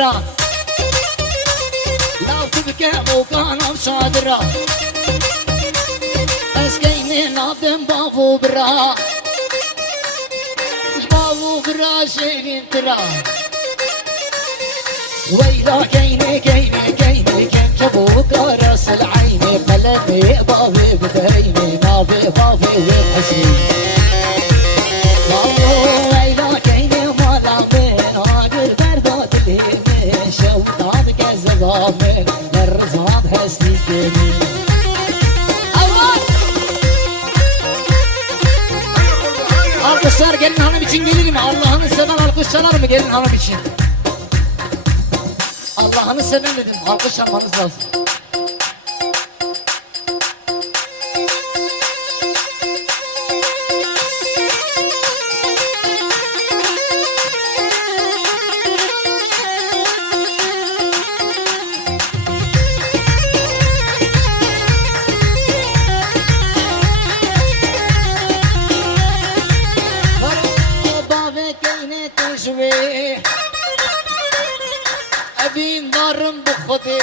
صادرة لا تبكي وكان صادرة اسكيني نادم بافو برا بافو برا شيء ترى ويلا كيني كيني كيني كين جبوك راس العيني قلبي بافي بديني نابي بافي وحسني ويلا كيني مالا من هاجر بردات الهيمي شوطات كزبامي للرزاق هسني كيني Alkışlar gelin hanım için gelir mi? Allah'ını seven alkışlar mı gelin hanım için? Allah'ını seven dedim, alkışlanmanız lazım. أبين ضارم بخطي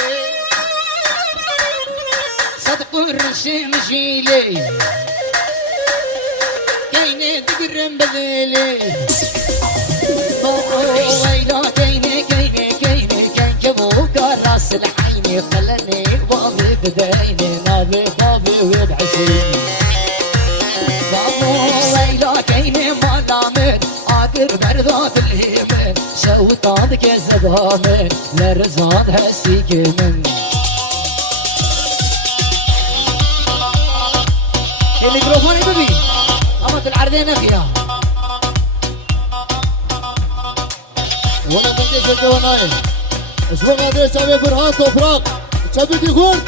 صدق الرشي مشيلي كيني تقرم بذيلي ويلا كيني كيني كيني كين جبوك راس العيني خلني بابي بديني نابي بابي وبعسيني ويلا كيني ما دامت عاقر بردات الهيمن شوطات كزبامن لرزات هسيك من الميكروفون يبي أما العرضين فيها وانا كنت سكة ونايم اسمه قادر سامي فرحان توفراق تشبك يكون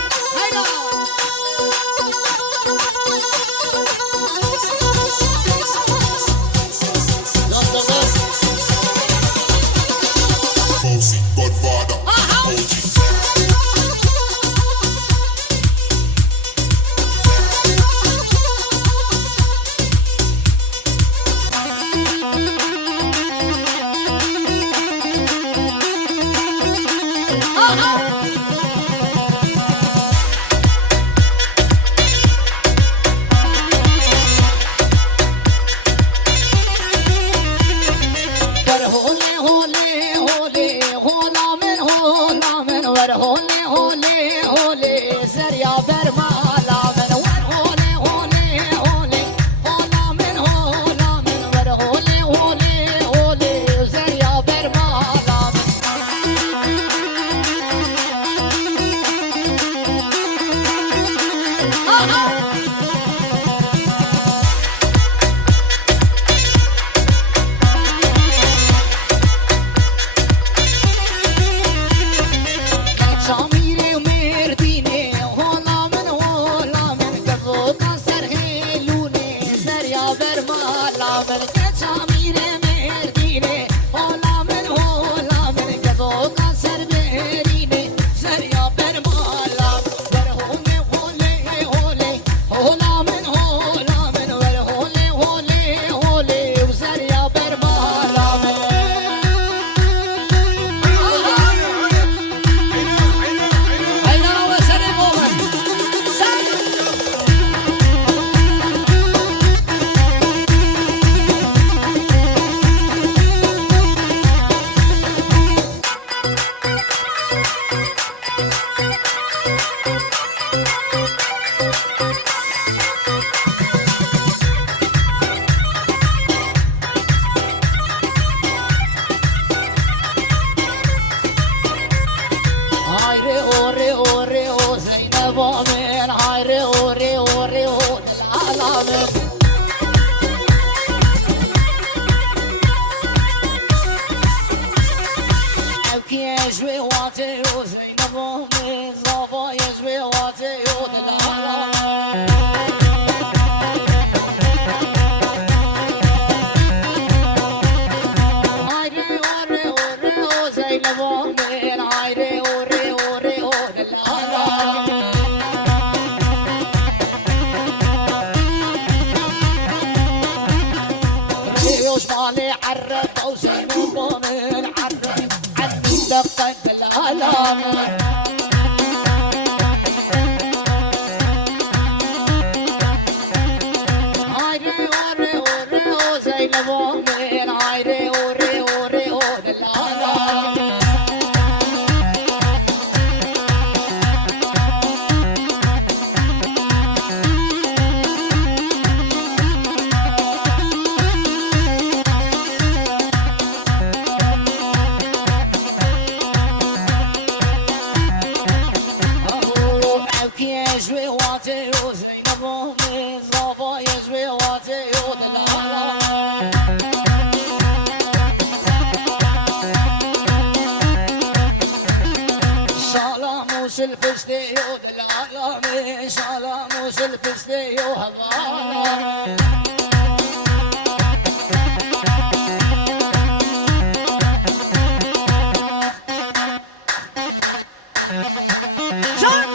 وش مالي عرف او سينو من عرف عني دقة الفستيو دلالة سلاموس الفستيو هضالة جان